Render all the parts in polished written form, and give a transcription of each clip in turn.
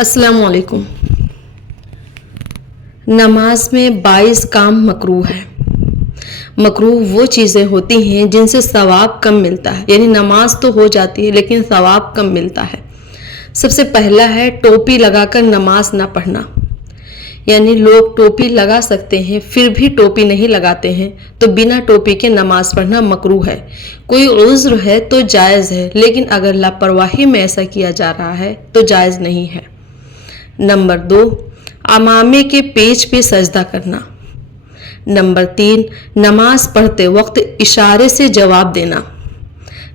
अस्सलाम वालेकुम। नमाज में 22 काम मकरूह है। मकरूह वो चीज़ें होती हैं जिनसे सवाब कम मिलता है, यानी नमाज तो हो जाती है लेकिन सवाब कम मिलता है। सबसे पहला है टोपी लगाकर नमाज ना पढ़ना, यानी लोग टोपी लगा सकते हैं फिर भी टोपी नहीं लगाते हैं, तो बिना टोपी के नमाज पढ़ना मकरूह है। कोई उज़्र है तो जायज़ है, लेकिन अगर लापरवाही में ऐसा किया जा रहा है तो जायज़ नहीं है। नंबर 2, अमामे के पेज पे सजदा करना। नंबर 3, नमाज पढ़ते वक्त इशारे से जवाब देना।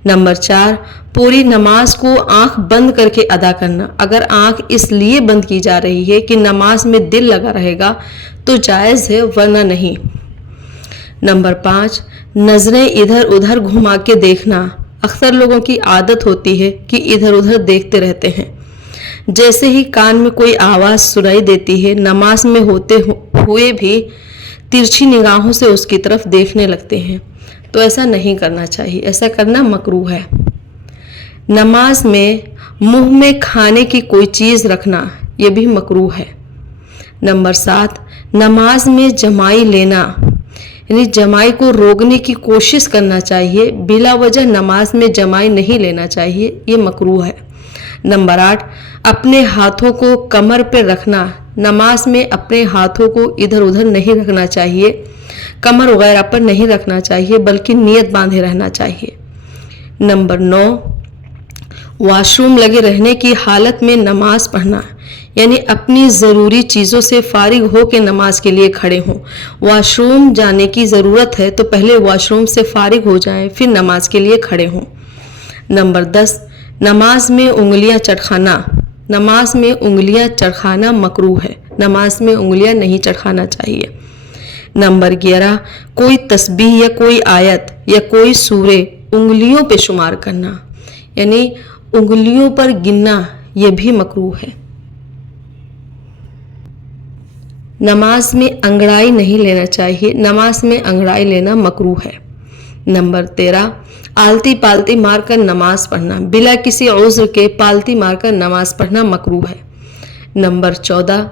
नंबर 4, पूरी नमाज को आंख बंद करके अदा करना। अगर आंख इसलिए बंद की जा रही है कि नमाज में दिल लगा रहेगा तो जायज़ है, वरना नहीं। नंबर 5, नज़रें इधर उधर घुमा के देखना। अक्सर लोगों की आदत होती है कि इधर उधर देखते रहते हैं। जैसे ही कान में कोई आवाज़ सुनाई देती है, नमाज में होते हुए भी तिरछी निगाहों से उसकी तरफ देखने लगते हैं, तो ऐसा नहीं करना चाहिए, ऐसा करना मकरूह है। नमाज में मुंह में खाने की कोई चीज़ रखना, यह भी मकरूह है। नंबर 7, नमाज में जमाई लेना, यानी जमाई को रोकने की कोशिश करना चाहिए। बिला वजह नमाज में जमाई नहीं लेना चाहिए, ये मकरूह है। नंबर 8, अपने हाथों को कमर पर रखना। नमाज में अपने हाथों को इधर उधर नहीं रखना चाहिए, कमर वगैरह पर नहीं रखना चाहिए, बल्कि नियत बांधे रहना चाहिए। नंबर 9, वॉशरूम लगे रहने की हालत में नमाज पढ़ना, यानी अपनी ज़रूरी चीज़ों से फारिग हो के नमाज के लिए खड़े हों। वॉशरूम जाने की ज़रूरत है तो पहले वॉशरूम से फारिग हो जाएं, फिर नमाज के लिए खड़े हों। नंबर 10, नमाज में उंगलियां चटखाना। नमाज में उंगलियां चटखाना मकरूह है, नमाज में उंगलियां नहीं चटखाना चाहिए। नंबर 11, कोई तस्बीह या कोई आयत या कोई सूरे उंगलियों पे शुमार करना, यानी उंगलियों पर गिनना, यह भी मकरूह है। नमाज में अंगड़ाई नहीं लेना चाहिए, नमाज में अंगड़ाई लेना मकरूह है। नंबर 13, आलती पालती मारकर नमाज पढ़ना। बिला किसी उज़्र के पालती मारकर नमाज पढ़ना मकरूह है। नंबर 14,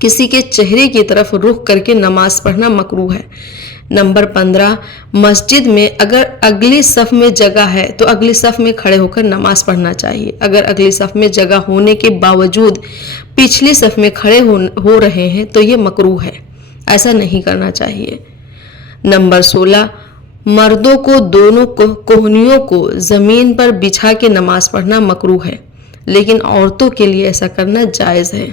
किसी के चेहरे की तरफ रुख करके नमाज पढ़ना मकरूह है। नंबर 15, मस्जिद में अगर अगली सफ़ में जगह है तो अगली सफ़ में खड़े होकर नमाज पढ़ना चाहिए। अगर अगली सफ़ में जगह होने के बावजूद पिछली सफ़ में खड़े हो रहे हैं तो ये मकरूह है, ऐसा नहीं करना चाहिए। नंबर 16, मर्दों को दोनों कोहनियों को ज़मीन पर बिछा के नमाज पढ़ना मकरूह है, लेकिन औरतों के लिए ऐसा करना जायज़ है।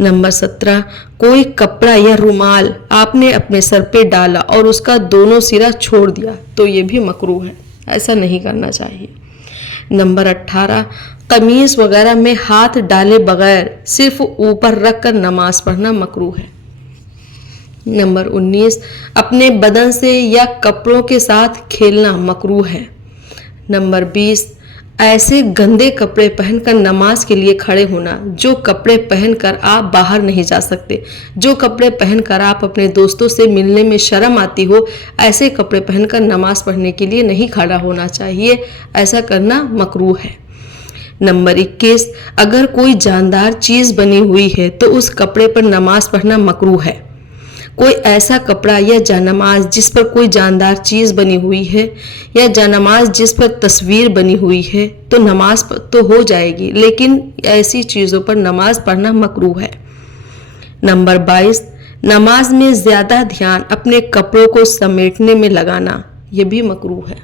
नंबर 17, कोई कपड़ा या रुमाल आपने अपने सर पे डाला और उसका दोनों सिरा छोड़ दिया तो ये भी मकरूह है, ऐसा नहीं करना चाहिए। नंबर 18, कमीज़ वगैरह में हाथ डाले बगैर सिर्फ ऊपर रख कर नमाज पढ़ना मकरूह है। नंबर 19, अपने बदन से या कपड़ों के साथ खेलना मकरूह है। नंबर 20, ऐसे गंदे कपड़े पहनकर नमाज के लिए खड़े होना जो कपड़े पहनकर आप बाहर नहीं जा सकते, जो कपड़े पहनकर आप अपने दोस्तों से मिलने में शर्म आती हो, ऐसे कपड़े पहनकर नमाज पढ़ने के लिए नहीं खड़ा होना चाहिए, ऐसा करना मकरूह है। नंबर 21, अगर कोई जानदार चीज़ बनी हुई है तो उस कपड़े पर नमाज पढ़ना मकरूह है। कोई ऐसा कपड़ा या जानमाज जिस पर कोई जानदार चीज़ बनी हुई है या जानमाज जिस पर तस्वीर बनी हुई है तो नमाज तो हो जाएगी, लेकिन ऐसी चीज़ों पर नमाज पढ़ना मकरूह है। नंबर 22, नमाज में ज़्यादा ध्यान अपने कपड़ों को समेटने में लगाना, यह भी मकरूह है।